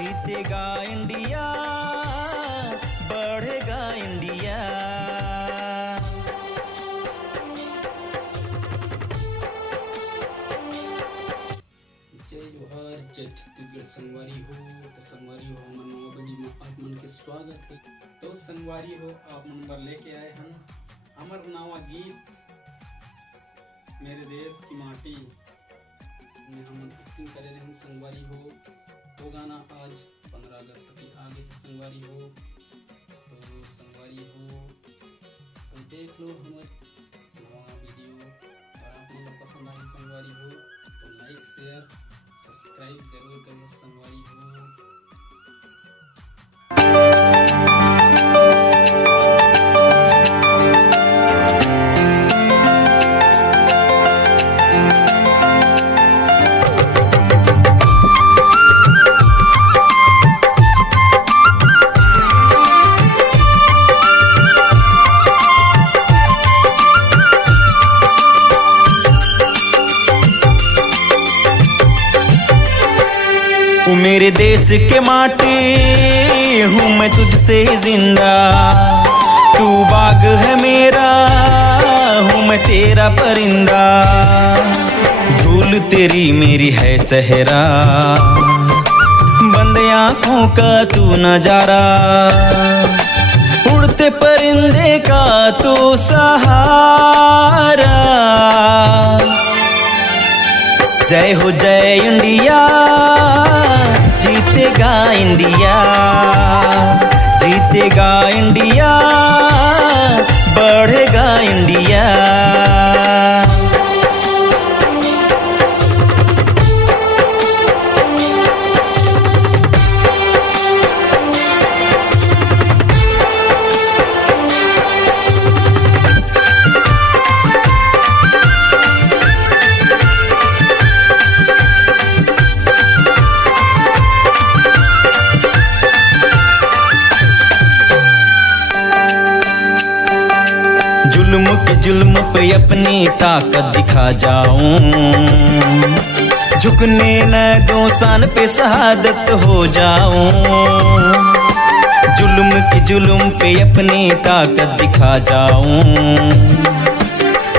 जीतेगा इंडिया, बढ़ेगा इंडिया। जय जोहार, जय छत्तीसगढ़। संगवारी हो तो संगवारी हो हमारे नवा बड़ी में आप मन के स्वागत है। तो संगवारी हो आप मन बर लेके आए हम हमार नवा गीत मेरे देश की माटी में हम एक्टिंग करे रहे। संगवारी हो वो गाना आज 15 अगस्त के आगे संगवारी हो, तो संगवारी हो तो देख लो हमारे नवा वीडियो और आप मन पसंद आए संगवारी हो तो लाइक शेयर सब्सक्राइब जरूर करें संगवारी हो। मेरे देश के माटी हूँ मैं तुझसे जिंदा, तू बाग है मेरा हूँ मैं तेरा परिंदा। धूल तेरी मेरी है सहरा, बंद आँखों का तू नजारा, उड़ते परिंदे का तू सहारा। जय हो जय इंडिया, जीतेगा इंडिया, जीतेगा इंडिया, बढ़ेगा इंडिया। जुल्म पे अपनी ताकत दिखा जाऊं, झुकने न दो सान पे शहादत हो जाऊं। जुल्म पे अपनी ताकत दिखा जाऊं,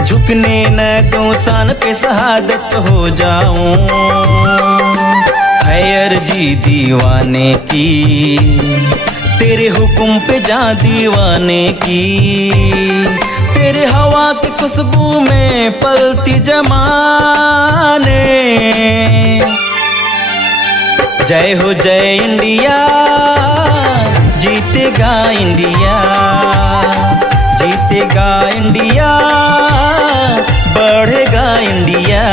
झुकने न दो सान पे शहादत हो जाऊं। है अर्जी दीवाने की, तेरे हुक्म पे जा दीवाने की, तेरे हवा की खुशबू में पलती जमाने। जय हो जय इंडिया, जीतेगा इंडिया, जीतेगा इंडिया, बढ़ेगा इंडिया।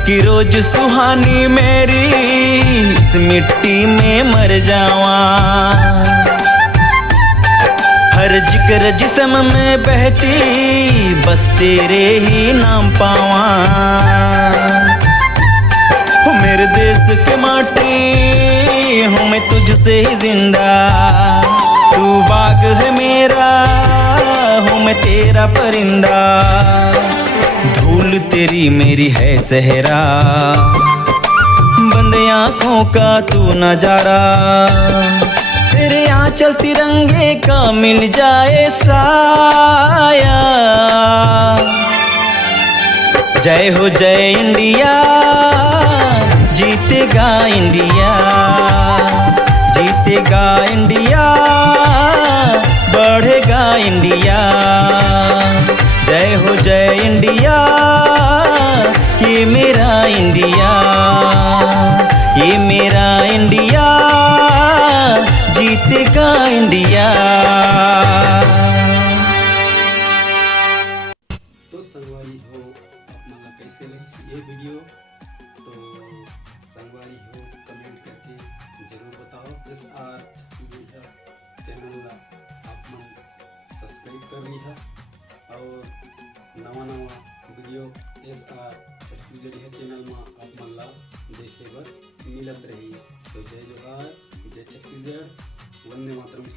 कि रोज सुहानी मेरी इस मिट्टी में मर जावा, हर जिक्र जिस्म में बहती बस तेरे ही नाम पावा। हो मेरे देश के माटी हूँ मैं तुझसे ही जिंदा, तू बाग है मेरा हूँ मैं तेरा परिंदा। धूल तेरी मेरी है सहरा, बंद आँखों का तू नजारा, तेरे आंचल तिरंगे का मिल जाए साया। जय हो जय इंडिया, जीतेगा इंडिया, जीतेगा इंडिया, बढ़ेगा इंडिया। जय हो जय इंडिया, ये मेरा इंडिया, ये मेरा इंडिया, जीतेगा इंडिया। तो संगवारी हो अपना कैसे लगी ये वीडियो, तो संगवारी हो कमेंट करके जरूर बताओ। इस आर्ट लिहा चैनल ला आप मन सब्सक्राइब कर लिहा और नवा वीडियो छत्तीसगढ़ी चैनल में आप मन ला देखे बर मिलत रही। तो जय जोहार, जय छत्तीसगढ़, वंदे मातरम।